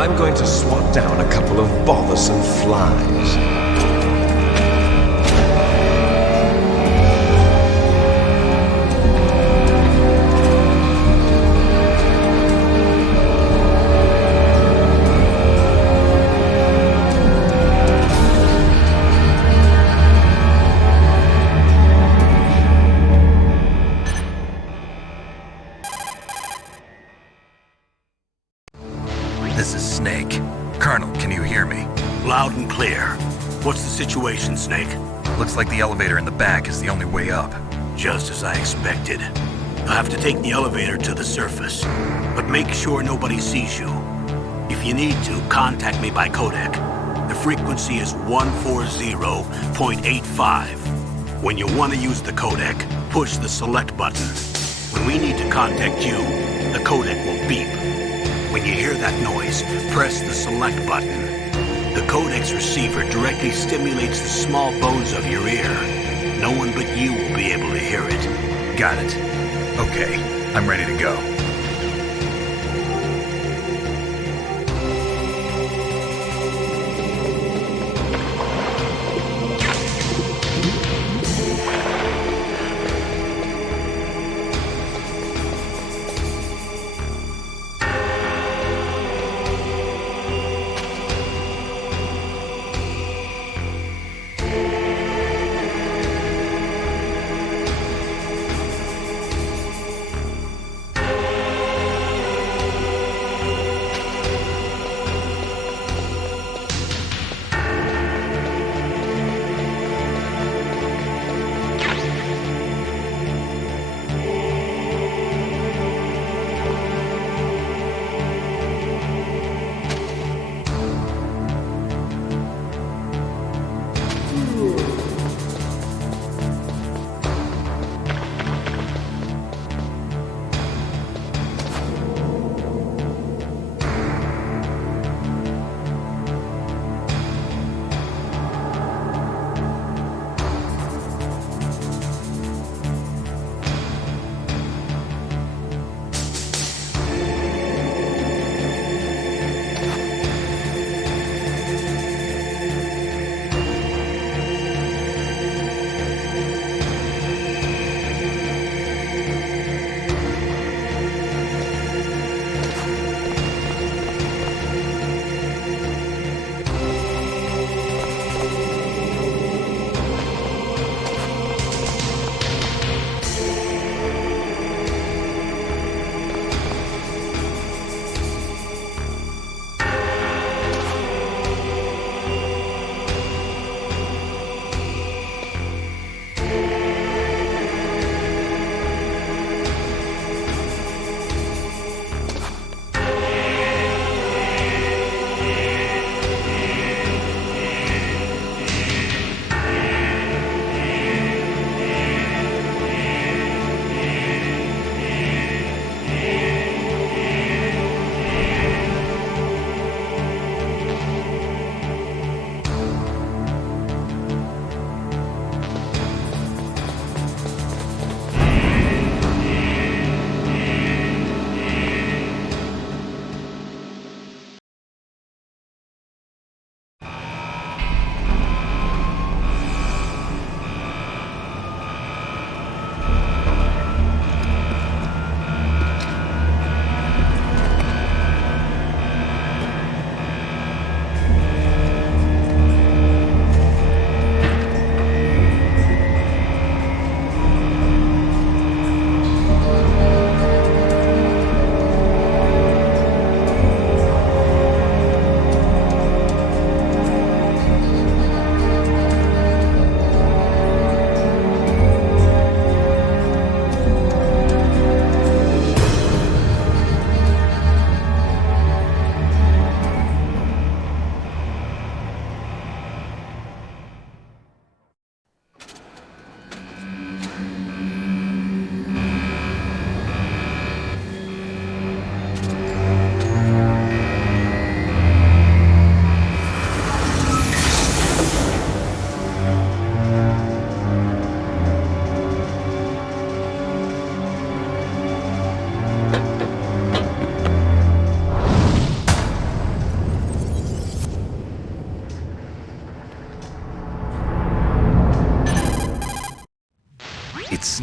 I'm going to swat down a couple of bothersome flies. This is Snake. Colonel, can you hear me? Loud and clear. What's the situation, Snake? Looks like the elevator in the back is the only way up. Just as I expected. You'll have to take the elevator to the surface, but make sure nobody sees you. If you need to, contact me by codec. The frequency is 140.85. When you want to use the codec, push the select button. When we need to contact you, the codec will beep. When you hear that noise, press the select button. The codec's receiver directly stimulates the small bones of your ear. No one but you will be able to hear it. Got it. Okay, I'm ready to go.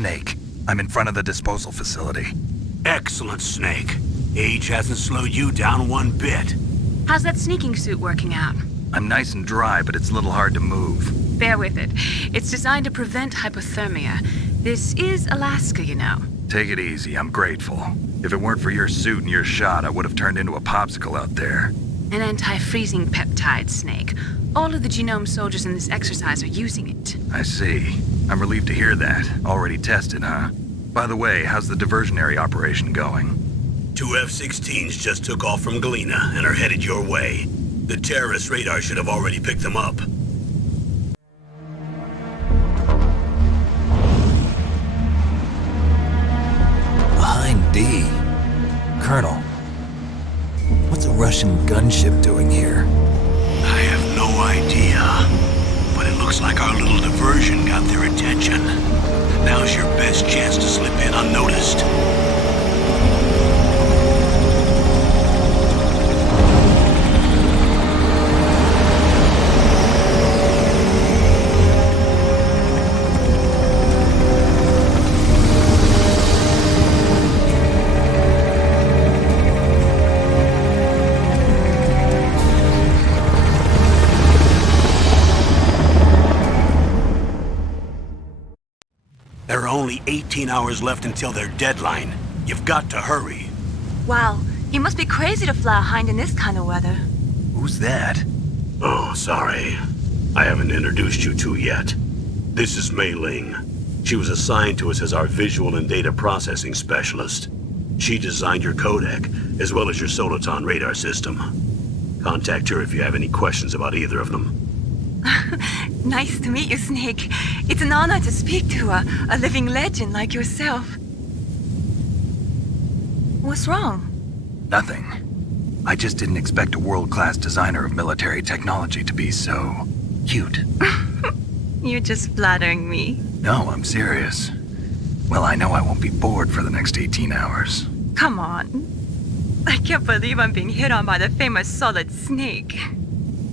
Snake. I'm in front of the disposal facility. Excellent, Snake. Age hasn't slowed you down one bit. How's that sneaking suit working out? I'm nice and dry, but it's a little hard to move. Bear with it. It's designed to prevent hypothermia. This is Alaska, you know. Take it easy, I'm grateful. If it weren't for your suit and your shot, I would have turned into a popsicle out there. An anti-freezing peptide, Snake. All of the genome soldiers in this exercise are using it. I see. I'm relieved to hear that. Already tested, huh? By the way, how's the diversionary operation going? 2 F-16s just took off from Galena and are headed your way. The terrorist radar should have already picked them up. Behind D. Colonel, what's a Russian gunship doing here? I have no idea, but it looks like our little diversion got their attention. Now's your best chance to slip in unnoticed. There are only 18 hours left until their deadline. You've got to hurry. Wow, you must be crazy to fly a Hind in this kind of weather. Who's that? Oh, sorry. I haven't introduced you to yet. This is Mei Ling. She was assigned to us as our visual and data processing specialist. She designed your codec, as well as your Soliton radar system. Contact her if you have any questions about either of them. Nice to meet you, Snake. It's an honor to speak to a living legend like yourself. What's wrong? Nothing. I just didn't expect a world-class designer of military technology to be so cute. You're just flattering me. No, I'm serious. Well, I know I won't be bored for the next 18 hours. Come on. I can't believe I'm being hit on by the famous Solid Snake.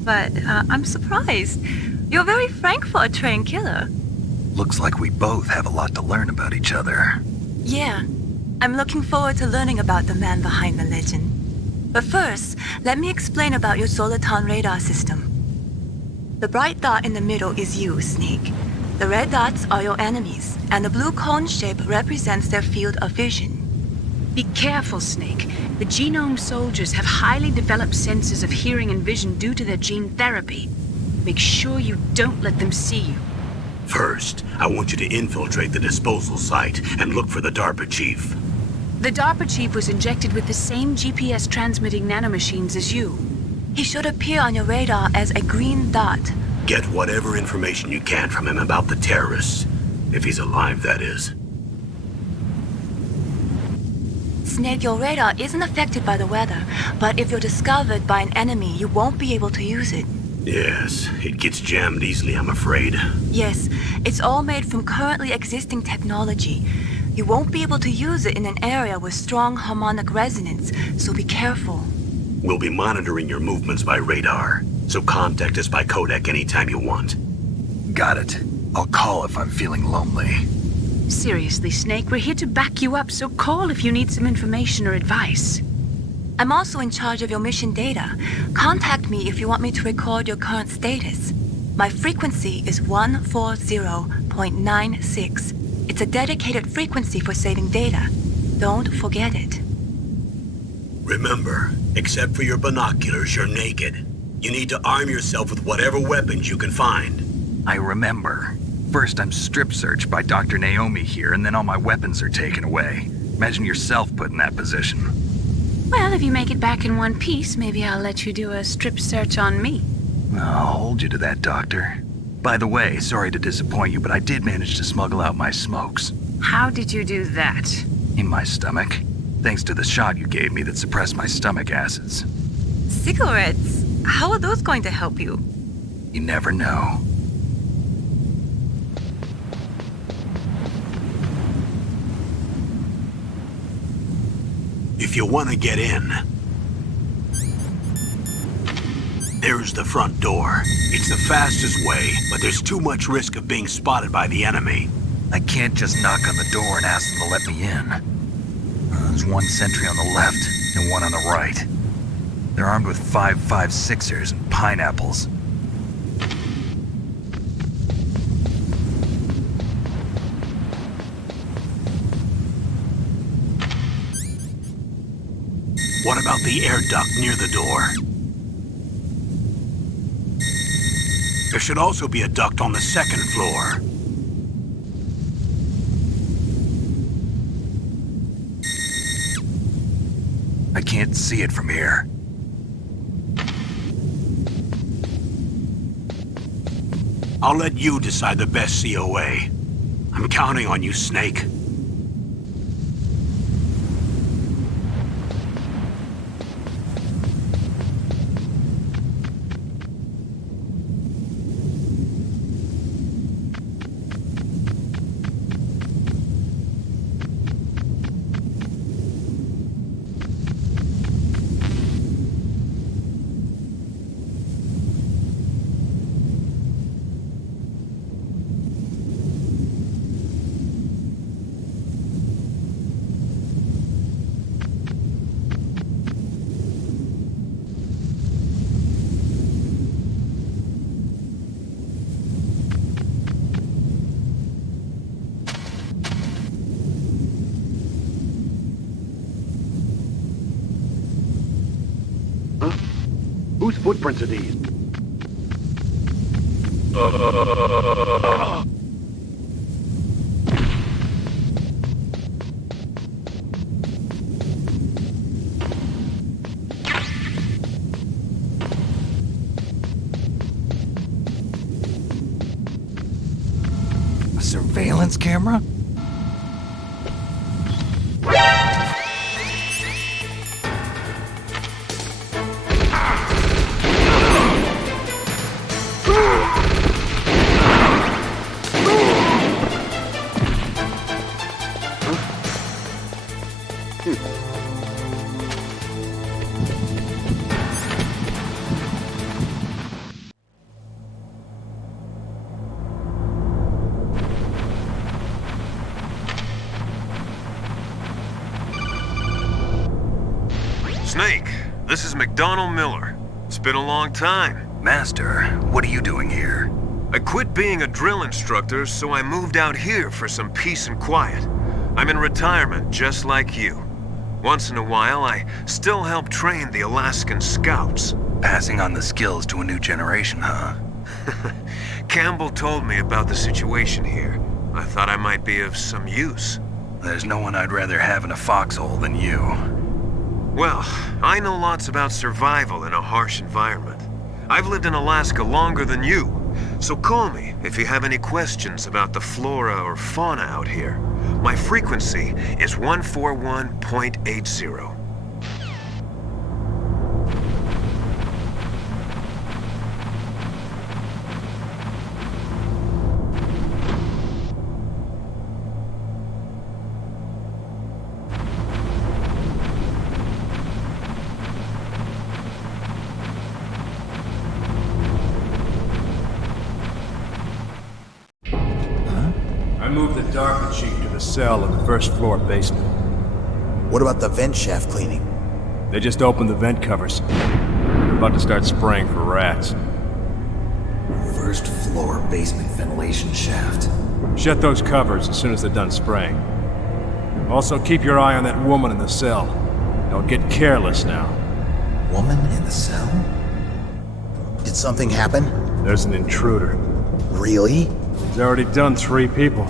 But I'm surprised. You're very frank for a trained killer. Looks like we both have a lot to learn about each other. Yeah. I'm looking forward to learning about the man behind the legend. But first, let me explain about your Soliton radar system. The bright dot in the middle is you, Snake. The red dots are your enemies, and the blue cone shape represents their field of vision. Be careful, Snake. The genome soldiers have highly developed senses of hearing and vision due to their gene therapy. Make sure you don't let them see you. First, I want you to infiltrate the disposal site and look for the DARPA chief. The DARPA chief was injected with the same GPS transmitting nanomachines as you. He should appear on your radar as a green dot. Get whatever information you can from him about the terrorists. If he's alive, that is. Snake, your radar isn't affected by the weather, but if you're discovered by an enemy, you won't be able to use it. Yes, it gets jammed easily, I'm afraid. Yes, it's all made from currently existing technology. You won't be able to use it in an area with strong harmonic resonance, so be careful. We'll be monitoring your movements by radar, so contact us by codec anytime you want. Got it. I'll call if I'm feeling lonely. Seriously, Snake, we're here to back you up, so call if you need some information or advice. I'm also in charge of your mission data. Contact me if you want me to record your current status. My frequency is 140.96. It's a dedicated frequency for saving data. Don't forget it. Remember, except for your binoculars, you're naked. You need to arm yourself with whatever weapons you can find. I remember. First, I'm strip searched by Dr. Naomi here, and then all my weapons are taken away. Imagine yourself put in that position. Well, if you make it back in one piece, maybe I'll let you do a strip search on me. I'll hold you to that, Doctor. By the way, sorry to disappoint you, but I did manage to smuggle out my smokes. How did you do that? In my stomach. Thanks to the shot you gave me that suppressed my stomach acids. Cigarettes? How are those going to help you? You never know. If you want to get in, there's the front door. It's the fastest way, but there's too much risk of being spotted by the enemy. I can't just knock on the door and ask them to let me in. There's one sentry on the left and one on the right. They're armed with 5.56ers and pineapples. What about the air duct near the door? There should also be a duct on the second floor. I can't see it from here. I'll let you decide the best COA. I'm counting on you, Snake. Whose footprints are these? A surveillance camera? Snake, this is McDonald Miller. It's been a long time. Master, what are you doing here? I quit being a drill instructor, so I moved out here for some peace and quiet. I'm in retirement, just like you. Once in a while, I still help train the Alaskan Scouts. Passing on the skills to a new generation, huh? Campbell told me about the situation here. I thought I might be of some use. There's no one I'd rather have in a foxhole than you. Well, I know lots about survival in a harsh environment. I've lived in Alaska longer than you, so call me if you have any questions about the flora or fauna out here. My frequency is 141.80. I moved the Darker Chief to the cell in the first floor basement. What about the vent shaft cleaning? They just opened the vent covers. They're about to start spraying for rats. First floor basement ventilation shaft. Shut those covers as soon as they're done spraying. Also, keep your eye on that woman in the cell. Don't get careless now. Woman in the cell? Did something happen? There's an intruder. Really? He's already done 3 people.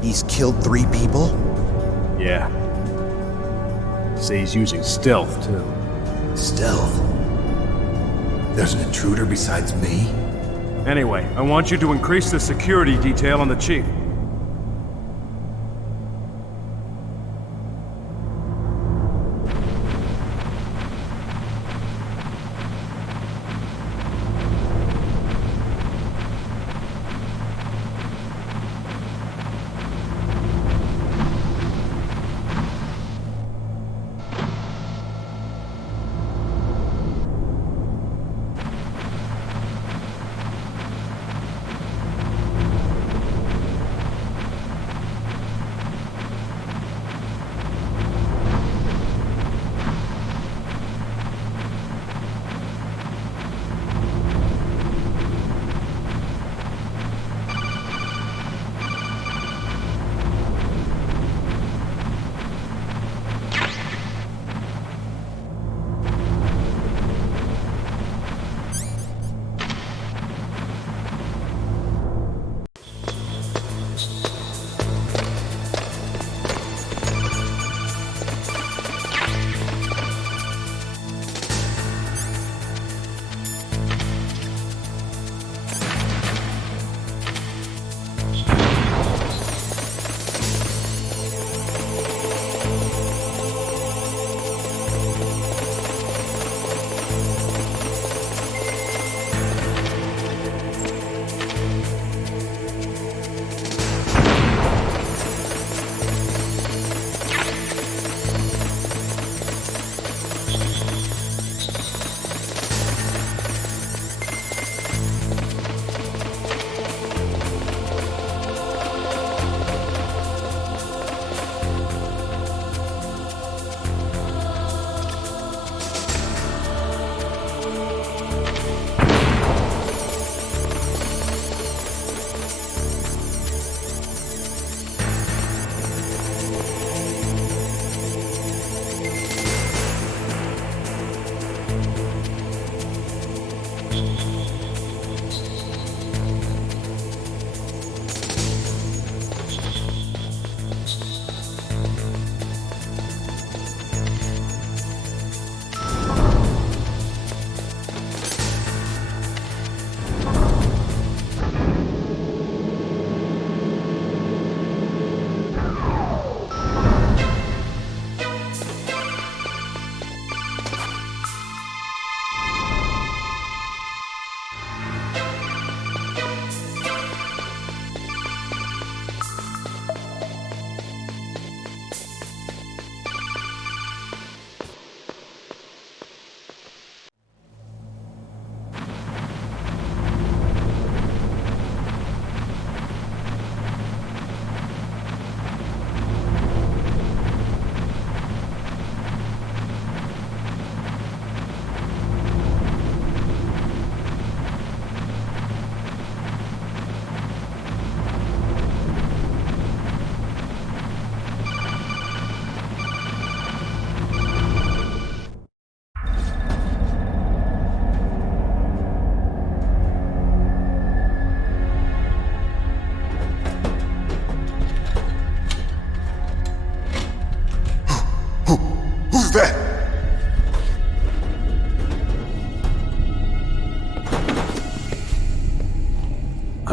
He's killed 3 people? Yeah. Say he's using stealth, too. Stealth? There's an intruder besides me? Anyway, I want you to increase the security detail on the Chief.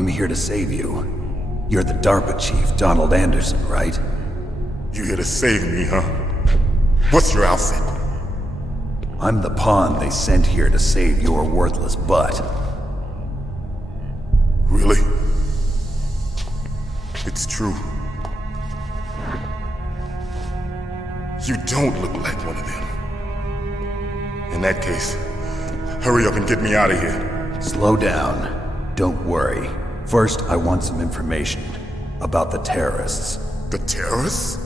I'm here to save you. You're the DARPA chief, Donald Anderson, right? You here to save me, huh? What's your outfit? I'm the pawn they sent here to save your worthless butt. Really? It's true. You don't look like one of them. In that case, hurry up and get me out of here. Slow down. Don't worry. First, I want some information about the terrorists. The terrorists?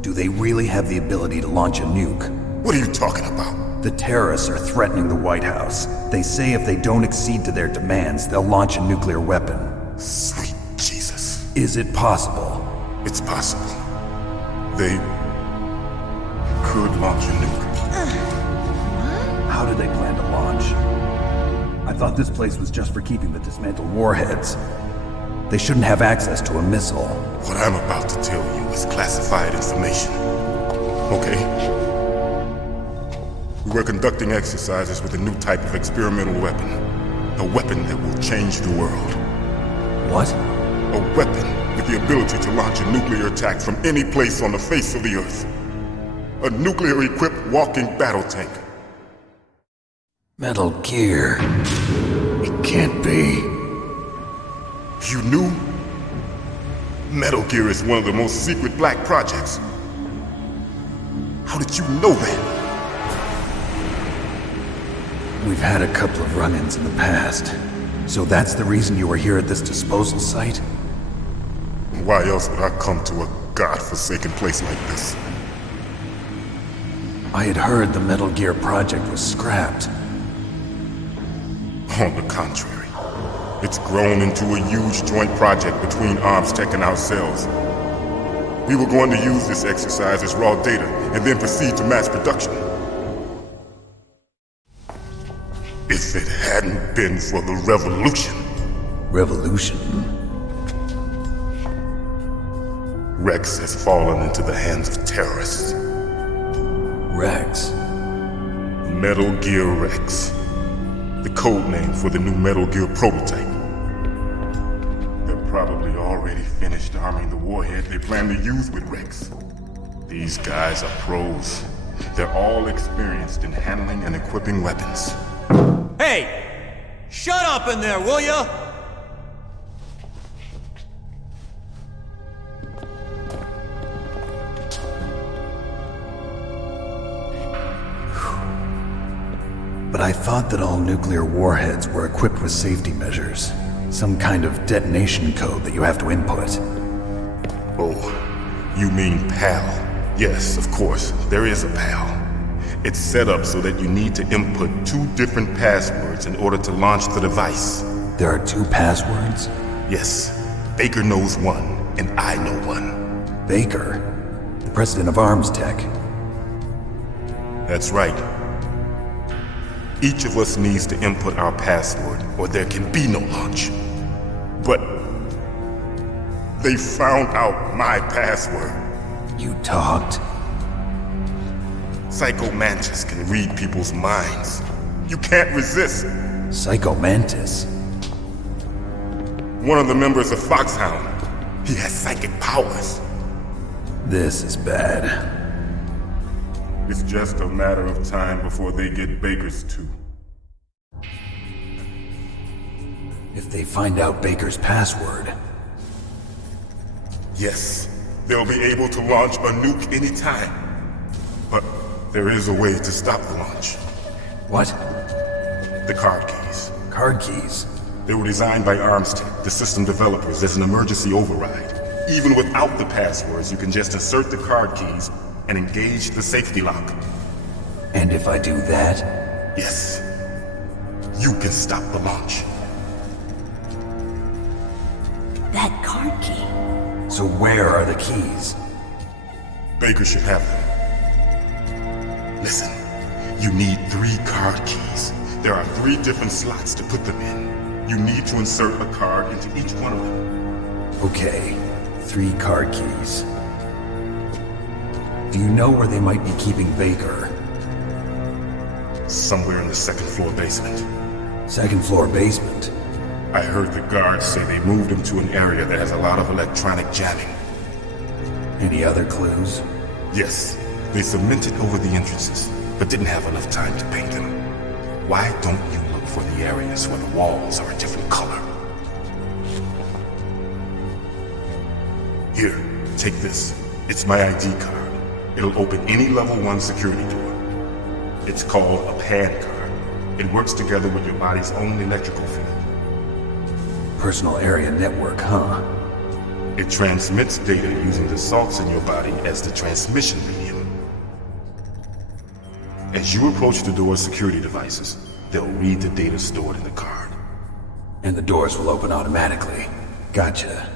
Do they really have the ability to launch a nuke? What are you talking about? The terrorists are threatening the White House. They say if they don't accede to their demands, they'll launch a nuclear weapon. Sweet Jesus. Is it possible? It's possible. They could launch a nuke. How do they plan to launch? I thought this place was just for keeping the dismantled warheads. They shouldn't have access to a missile. What I'm about to tell you is classified information. Okay? We were conducting exercises with a new type of experimental weapon. A weapon that will change the world. What? A weapon with the ability to launch a nuclear attack from any place on the face of the Earth. A nuclear-equipped walking battle tank. Metal Gear. It can't be. You knew? Metal Gear is one of the most secret black projects. How did you know that? We've had a couple of run-ins in the past. So that's the reason you were here at this disposal site? Why else would I come to a godforsaken place like this? I had heard the Metal Gear project was scrapped. On the contrary, it's grown into a huge joint project between ArmsTech and ourselves. We were going to use this exercise as raw data and then proceed to mass production. If it hadn't been for the revolution. Revolution? Rex has fallen into the hands of terrorists. Rex? Metal Gear Rex. The code name for the new Metal Gear prototype. They're probably already finished arming the warhead they plan to use with Rex. These guys are pros. They're all experienced in handling and equipping weapons. Hey! Shut up in there, will ya? But I thought that all nuclear warheads were equipped with safety measures. Some kind of detonation code that you have to input. Oh, you mean PAL? Yes, of course, there is a PAL. It's set up so that you need to input 2 different passwords in order to launch the device. There are 2 passwords? Yes, Baker knows one, and I know one. Baker? The president of ArmsTech? That's right. Each of us needs to input our password, or there can be no launch. But they found out my password. You talked? Psycho Mantis can read people's minds. You can't resist. Psycho Mantis? One of the members of Foxhound. He has psychic powers. This is bad. It's just a matter of time before they get Baker's too. If they find out Baker's password... Yes, they'll be able to launch a nuke anytime. But there is a way to stop the launch. What? The card keys. Card keys? They were designed by ArmsTech, the system developers, as an emergency override. Even without the passwords, you can just insert the card keys and engage the safety lock. And if I do that? Yes. You can stop the launch. That card key. So where are the keys? Baker should have them. Listen, you need 3 card keys. There are 3 different slots to put them in. You need to insert a card into each one of them. Okay, 3 card keys. Do you know where they might be keeping Baker? Somewhere in the 2nd floor basement. 2nd floor basement? I heard the guards say they moved him to an area that has a lot of electronic jamming. Any other clues? Yes, they cemented over the entrances, but didn't have enough time to paint them. Why don't you look for the areas where the walls are a different color? Here, take this. It's my ID card. It'll open any level 1 security door. It's called a PAN card. It works together with your body's own electrical field. Personal area network, huh? It transmits data using the salts in your body as the transmission medium. As you approach the door's security devices, they'll read the data stored in the card. And the doors will open automatically. Gotcha.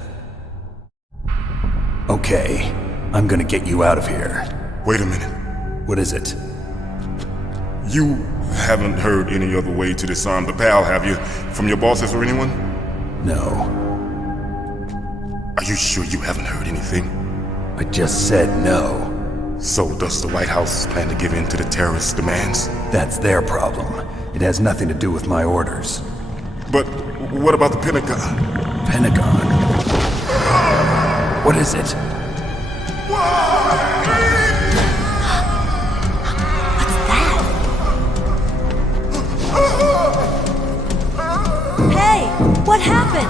Okay, I'm gonna get you out of here. Wait a minute. What is it? You haven't heard any other way to disarm the PAL, have you? From your bosses or anyone? No. Are you sure you haven't heard anything? I just said no. So does the White House plan to give in to the terrorists' demands? That's their problem. It has nothing to do with my orders. But what about the Pentagon? Pentagon? What is it? Hey, what happened?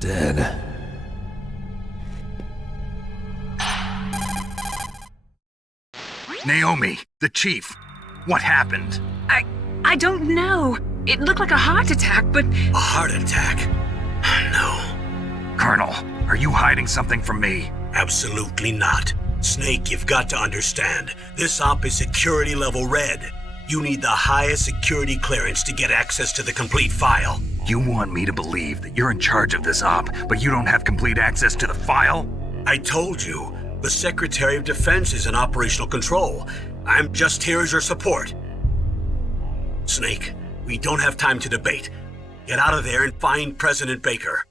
Dead. Naomi, the chief. What happened? I don't know. It looked like a heart attack, but... A heart attack? No. Colonel, are you hiding something from me? Absolutely not. Snake, you've got to understand. This op is security level red. You need the highest security clearance to get access to the complete file. You want me to believe that you're in charge of this op, but you don't have complete access to the file? I told you, the Secretary of Defense is in operational control. I'm just here as your support. Snake, we don't have time to debate. Get out of there and find President Baker.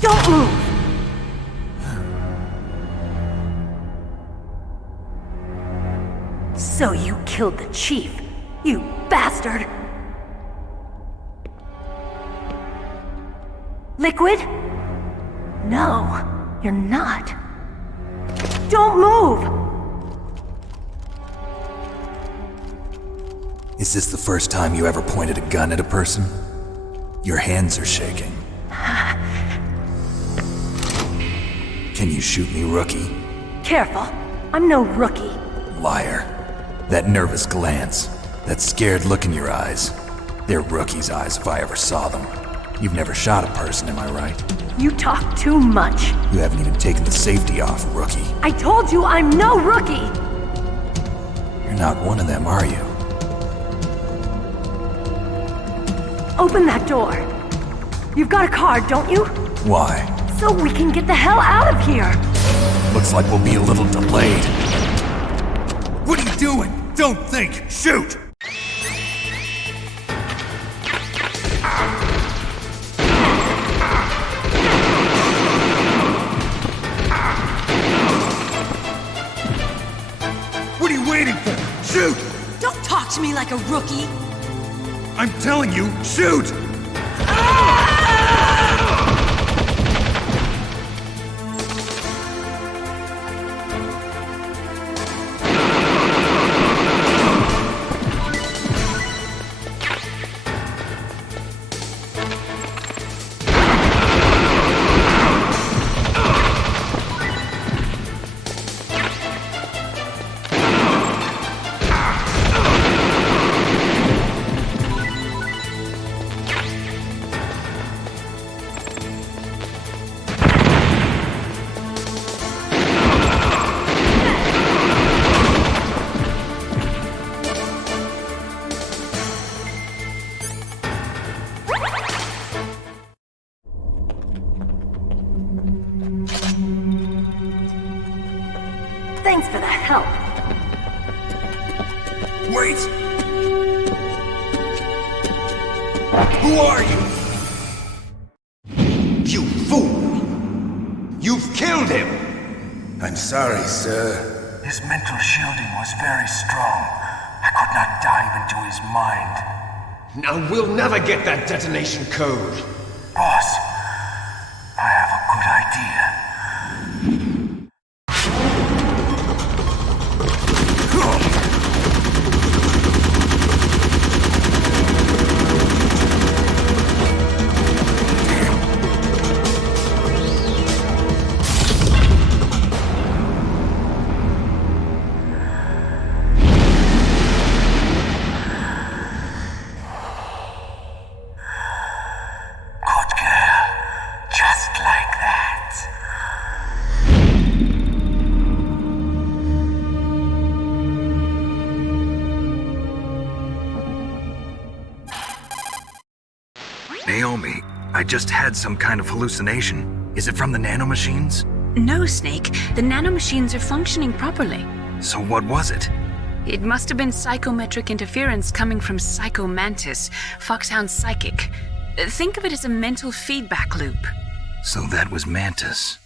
Don't move! So you killed the chief, you bastard! Liquid? No, you're not. Don't move! Is this the first time you ever pointed a gun at a person? Your hands are shaking. Can you shoot me, rookie? Careful, I'm no rookie. Liar. That nervous glance, that scared look in your eyes. They're rookie's eyes if I ever saw them. You've never shot a person, am I right? You talk too much. You haven't even taken the safety off, rookie. I told you I'm no rookie! You're not one of them, are you? Open that door. You've got a card, don't you? Why? So we can get the hell out of here! Looks like we'll be a little delayed. What are you doing? Don't think! Shoot! What are you waiting for? Shoot! Don't talk to me like a rookie! I'm telling you, shoot! Who are you? You fool! You've killed him! I'm sorry, sir. His mental shielding was very strong. I could not dive into his mind. Now we'll never get that detonation code. Boss, I have a good idea. Naomi, I just had some kind of hallucination. Is it from the nanomachines? No, Snake. The nanomachines are functioning properly. So what was it? It must have been psychometric interference coming from Psycho Mantis, Foxhound's psychic. Think of it as a mental feedback loop. So that was Mantis.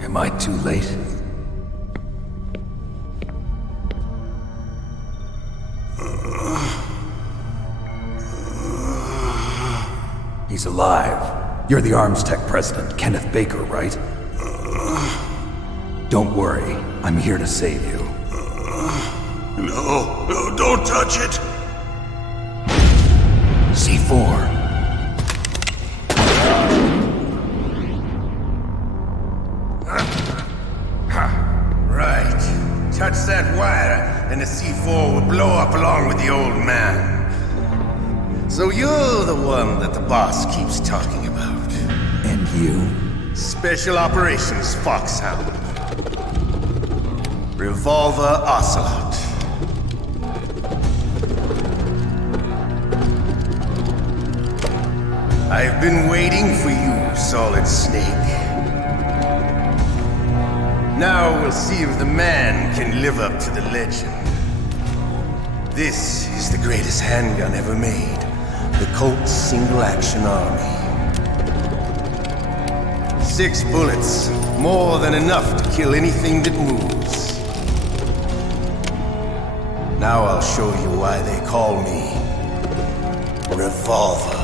Am I too late? He's alive. You're the Arms Tech president, Kenneth Baker, right? Don't worry. I'm here to save you. No, don't touch it! C4. Right. Touch that wire, and the C4 will blow up along with the old man. So you're the one that the boss keeps talking about. And you? Special Operations Foxhound. Revolver Ocelot. I've been waiting for you, Solid Snake. Now we'll see if the man can live up to the legend. This is the greatest handgun ever made. The Colt Single Action Army. 6 bullets, more than enough to kill anything that moves. Now I'll show you why they call me Revolver.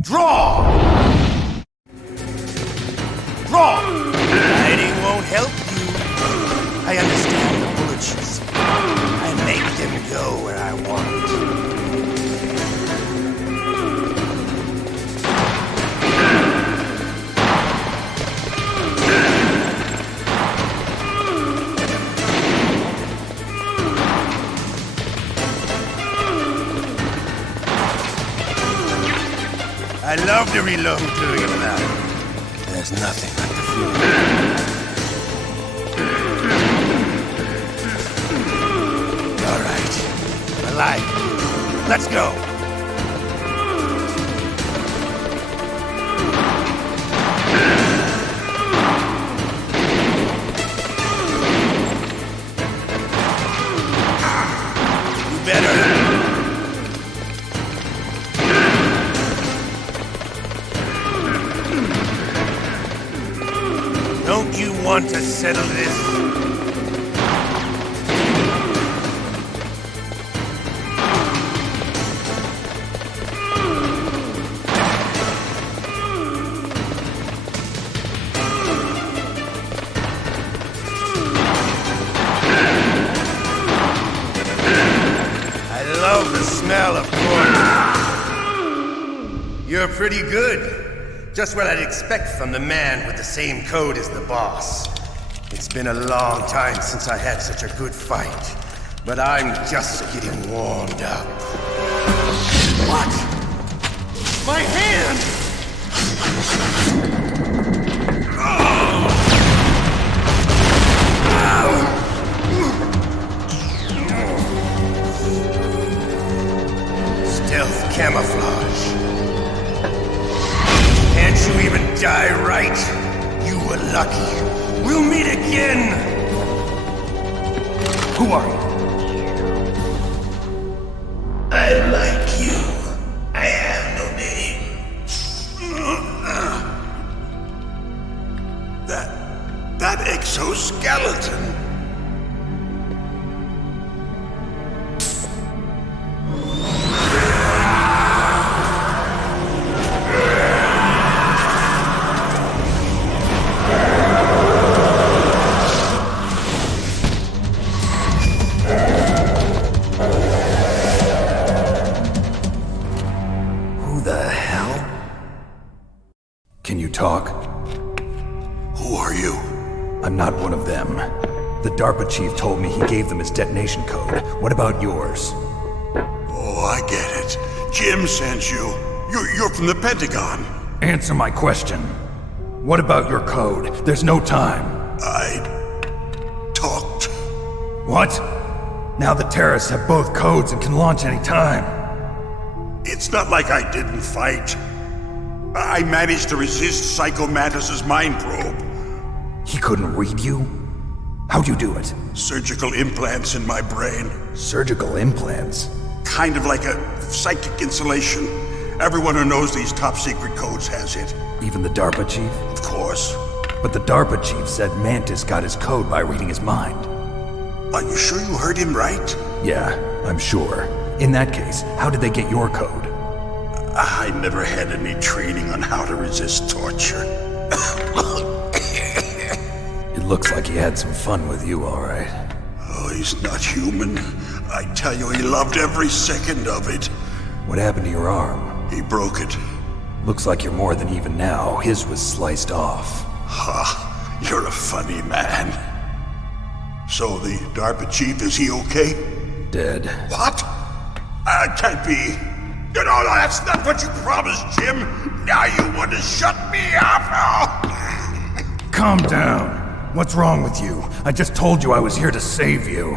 Draw! Draw! Hiding won't help you. I understand the bullets you spit. I make them go where I want. I love to reload during a battle. There's nothing like the feeling. All right. I like. Let's go. You better. Don't you want to settle this? I love the smell of corn. You're pretty good. Just what I'd expect from the man with the same code as the boss. It's been a long time since I had such a good fight, but I'm just getting warmed up. What? My hand! Stealth camouflage. Can't you even die right? You were lucky. We'll meet again! Who are you? I like you. I have no name. That exoskeleton. Can you talk? Who are you? I'm not one of them. The DARPA chief told me he gave them his detonation code. What about yours? Oh, I get it. Jim sent you. You're from the Pentagon. Answer my question. What about your code? There's no time. I talked. What? Now the terrorists have both codes and can launch any time. It's not like I didn't fight. I managed to resist Psycho Mantis's mind probe. He couldn't read you? How'd you do it? Surgical implants in my brain. Surgical implants? Kind of like a psychic insulation. Everyone who knows these top secret codes has it. Even the DARPA chief? Of course. But the DARPA chief said Mantis got his code by reading his mind. Are you sure you heard him right? Yeah, I'm sure. In that case, how did they get your code? I never had any training on how to resist torture. It looks like he had some fun with you, all right. Oh, he's not human. I tell you, he loved every second of it. What happened to your arm? He broke it. Looks like you're more than even now. His was sliced off. Ha, you're a funny man. So the DARPA chief, is he okay? Dead. What? That can't be. You know, that's not what you promised, Jim. Now you want to shut me up? Calm down. What's wrong with you? I just told you I was here to save you.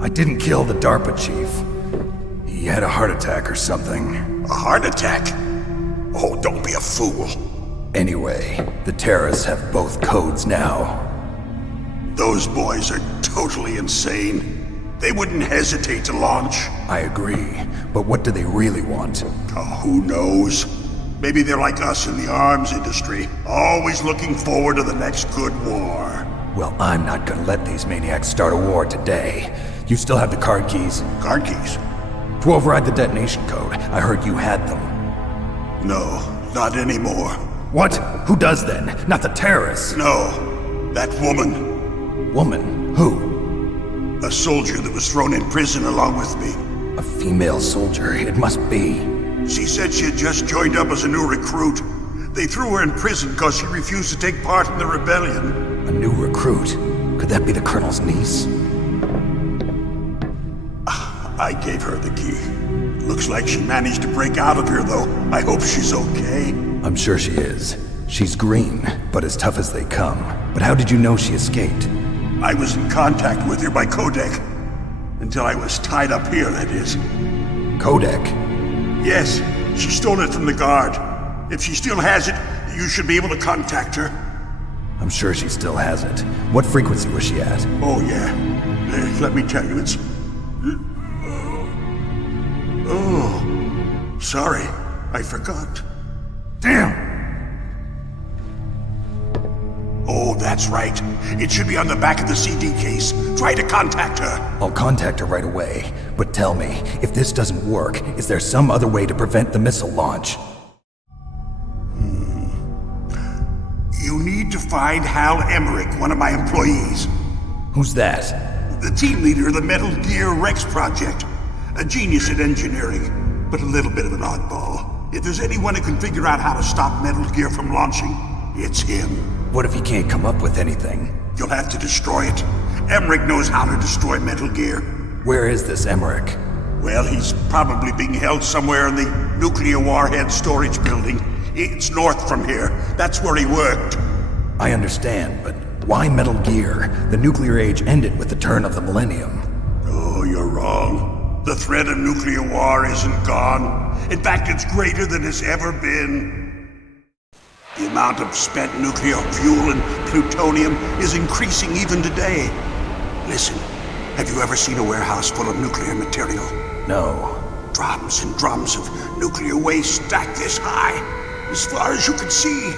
I didn't kill the DARPA chief. He had a heart attack or something. A heart attack? Oh, don't be a fool. Anyway, the terrorists have both codes now. Those boys are totally insane. They wouldn't hesitate to launch. I agree, but what do they really want? Oh, who knows? Maybe they're like us in the arms industry, always looking forward to the next good war. Well, I'm not gonna let these maniacs start a war today. You still have the card keys? Card keys? To override the detonation code. I heard you had them. No, not anymore. What? Who does then? Not the terrorists? No, that woman. Woman? Who? A soldier that was thrown in prison along with me. A female soldier, it must be. She said she had just joined up as a new recruit. They threw her in prison because she refused to take part in the rebellion. A new recruit? Could that be the Colonel's niece? I gave her the key. Looks like she managed to break out of here, though. I hope she's okay. I'm sure she is. She's green, but as tough as they come. But how did you know she escaped? I was in contact with her by codec. Until I was tied up here, that is. Codec? Yes, she stole it from the guard. If she still has it, you should be able to contact her. I'm sure she still has it. What frequency was she at? Oh, yeah. Let me tell you, it's... Oh, sorry. I forgot. Damn! Oh, that's right. It should be on the back of the CD case. Try to contact her. I'll contact her right away. But tell me, if this doesn't work, is there some other way to prevent the missile launch? You need to find Hal Emmerich, one of my employees. Who's that? The team leader of the Metal Gear Rex project. A genius at engineering, but a little bit of an oddball. If there's anyone who can figure out how to stop Metal Gear from launching, it's him. What if he can't come up with anything? You'll have to destroy it. Emmerich knows how to destroy Metal Gear. Where is this Emmerich? Well, he's probably being held somewhere in the nuclear warhead storage building. It's north from here. That's where he worked. I understand, but why Metal Gear? The nuclear age ended with the turn of the millennium. Oh, you're wrong. The threat of nuclear war isn't gone. In fact, it's greater than it's ever been. The amount of spent nuclear fuel and plutonium is increasing even today. Listen, have you ever seen a warehouse full of nuclear material? No. Drums and drums of nuclear waste stacked this high, as far as you can see.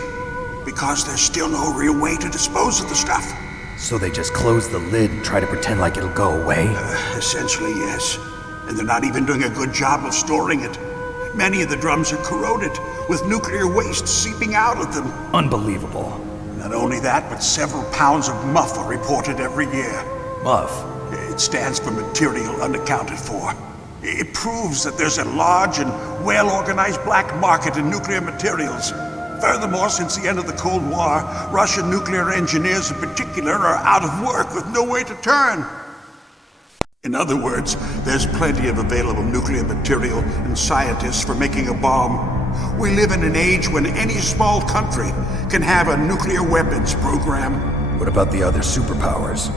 Because there's still no real way to dispose of the stuff. So they just close the lid and try to pretend like it'll go away? Essentially, yes. And they're not even doing a good job of storing it. Many of the drums are corroded, with nuclear waste seeping out of them. Unbelievable. Not only that, but several pounds of MUF are reported every year. MUF? It stands for material unaccounted for. It proves that there's a large and well-organized black market in nuclear materials. Furthermore, since the end of the Cold War, Russian nuclear engineers in particular are out of work with no way to turn. In other words, there's plenty of available nuclear material and scientists for making a bomb. We live in an age when any small country can have a nuclear weapons program. What about the other superpowers?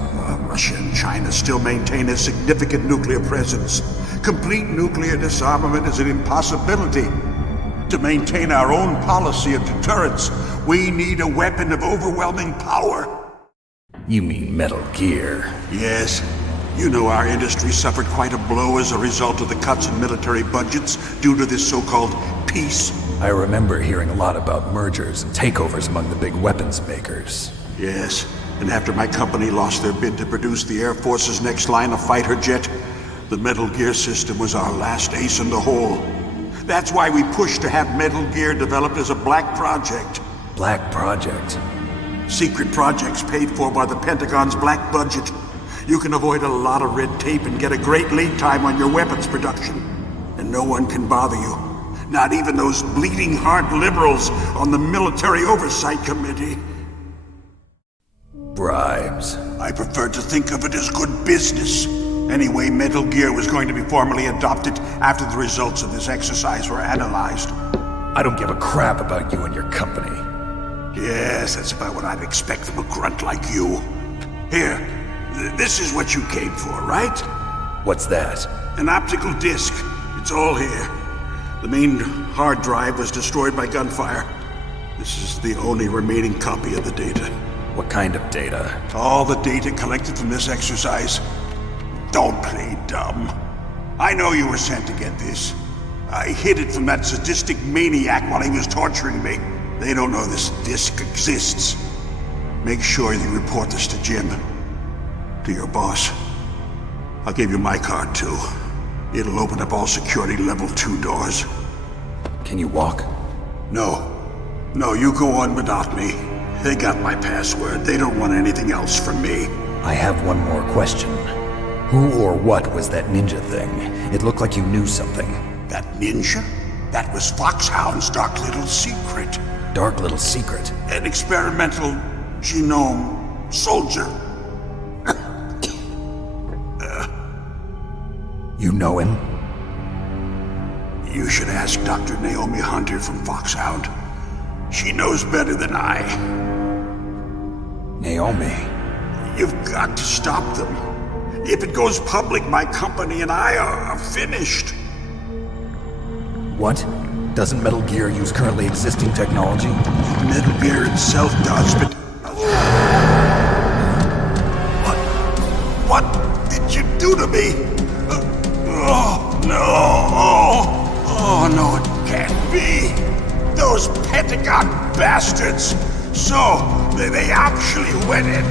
Russia and China still maintain a significant nuclear presence. Complete nuclear disarmament is an impossibility. To maintain our own policy of deterrence, we need a weapon of overwhelming power. You mean Metal Gear? Yes. You know our industry suffered quite a blow as a result of the cuts in military budgets due to this so-called peace. I remember hearing a lot about mergers and takeovers among the big weapons makers. Yes, and after my company lost their bid to produce the Air Force's next line of fighter jet, the Metal Gear system was our last ace in the hole. That's why we pushed to have Metal Gear developed as a black project. Black project? Secret projects paid for by the Pentagon's black budget. You can avoid a lot of red tape and get a great lead time on your weapons production. And no one can bother you. Not even those bleeding heart liberals on the Military Oversight Committee. Bribes. I prefer to think of it as good business. Anyway, Metal Gear was going to be formally adopted after the results of this exercise were analyzed. I don't give a crap about you and your company. Yes, that's about what I'd expect from a grunt like you. Here, this is what you came for, right? What's that? An optical disc. It's all here. The main hard drive was destroyed by gunfire. This is the only remaining copy of the data. What kind of data? All the data collected from this exercise. Don't play dumb. I know you were sent to get this. I hid it from that sadistic maniac while he was torturing me. They don't know this disc exists. Make sure you report this to Jim. To your boss. I'll give you my card too. It'll open up all security level 2 doors. Can you walk? No. No, you go on without me. They got my password. They don't want anything else from me. I have one more question. Who or what was that ninja thing? It looked like you knew something. That ninja? That was Foxhound's dark little secret. Dark little secret? An experimental genome soldier. You know him? You should ask Dr. Naomi Hunter from Foxhound. She knows better than I. Naomi? You've got to stop them. If it goes public, my company and I are finished. What? Doesn't Metal Gear use currently existing technology? Metal Gear itself does, but... What did you do to me? Oh, no! Oh, no, it can't be! Those Pentagon bastards! So, they actually went in,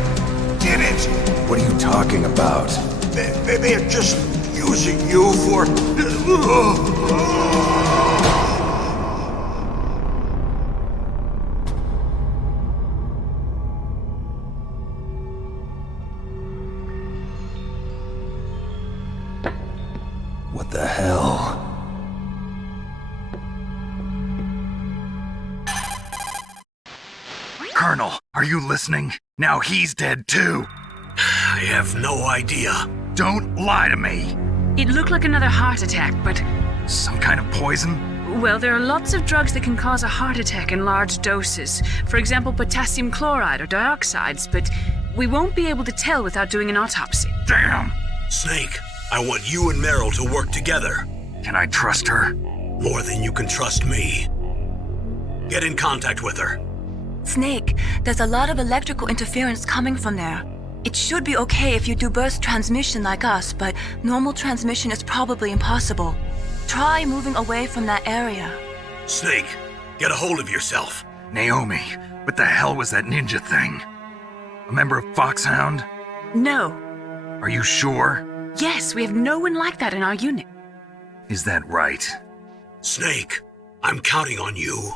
did it! What are you talking about? They're just using you for... What the hell? Colonel, are you listening? Now he's dead too. I have no idea. Don't lie to me. It looked like another heart attack, but... Some kind of poison? Well, there are lots of drugs that can cause a heart attack in large doses. For example, potassium chloride or dioxides, but we won't be able to tell without doing an autopsy. Damn! Snake, I want you and Meryl to work together. Can I trust her? More than you can trust me. Get in contact with her. Snake, there's a lot of electrical interference coming from there. It should be okay if you do burst transmission like us, but normal transmission is probably impossible. Try moving away from that area. Snake, get a hold of yourself. Naomi, what the hell was that ninja thing? A member of Foxhound? No. Are you sure? Yes, we have no one like that in our unit. Is that right? Snake, I'm counting on you.